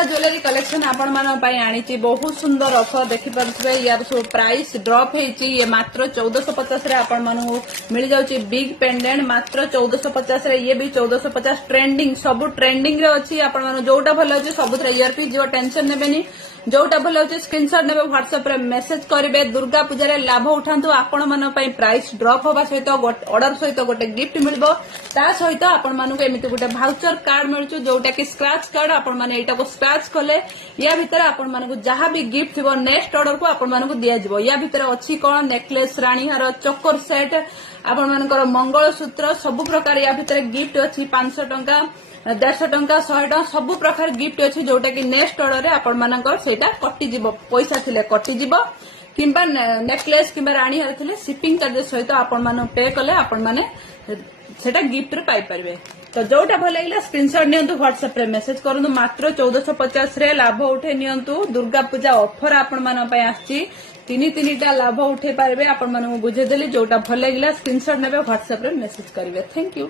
Durga jewellery collection आपण आनी बहुत सुंदर ऑफर देखिपे यार सब प्राइस ड्रॉप होती ये मात्र 1450 रे आपण मानू मिल जाउची बिग पेंडेंट मात्र 1450 रे ये भी 1450 ट्रेंडिंग सब ट्रेंडिंग रे अछि आपण मानू जोटा भल अछि सब ईयरपीस जो टेंशन नेबेनी जोटा भल अछि स्क्रीनशॉट नेबे व्हाट्सएप रे मेसेज करिवे दुर्गा पूजा रे लाभ उठांतु आपण मन पई प्राइस ड्रॉप होबा सहित ऑर्डर सहित गोटे गिफ्ट मिलबो ता सहित आपण मानू एमिति गोटे भाउचर कार्ड मिलुछु जोटा कि स्क्रैच कार्ड आपण माने एटा को स्क्रैच कले या भितर आपण मानू जहां भी गिफ्ट थिबो नेक्स्ट ऑर्डर को आपण मानू दिया जिवो या भितर अछि कोन नेकलेस रानी हार चक्कर सेट आपण मानकर मंगलसूत्र सब प्रकार या भितर गिफ्ट अछि 500 टंका 150 टंका 100 टंका सब प्रकार गिफ्ट अछि जोटा कि नेक्स्ट ऑर्डर रे आपण मानकर सेटा कटि जिवो पैसा थिले कटि जिवो किंबा नेकलेस किंबा रानी हार थिले शिपिंग चार्जेस सहित आपण माने पे कले आपण माने सेटा गिफ्ट रे पाई परबे तो जोटा भल लागला स्क्रीनशॉट नियंतु व्हाट्सएप रे मेसेज करंतु मात्र 1450 रे लाभ उठे नियंतु दुर्गा पूजा ऑफर आपण मान पय आछि तीन लाभ उठे पारबे आपण मानू बुझे देली जोटा भल लागला स्क्रीनशॉट नेबे व्हाट्सएप रे मेसेज करिवे थैंक यू।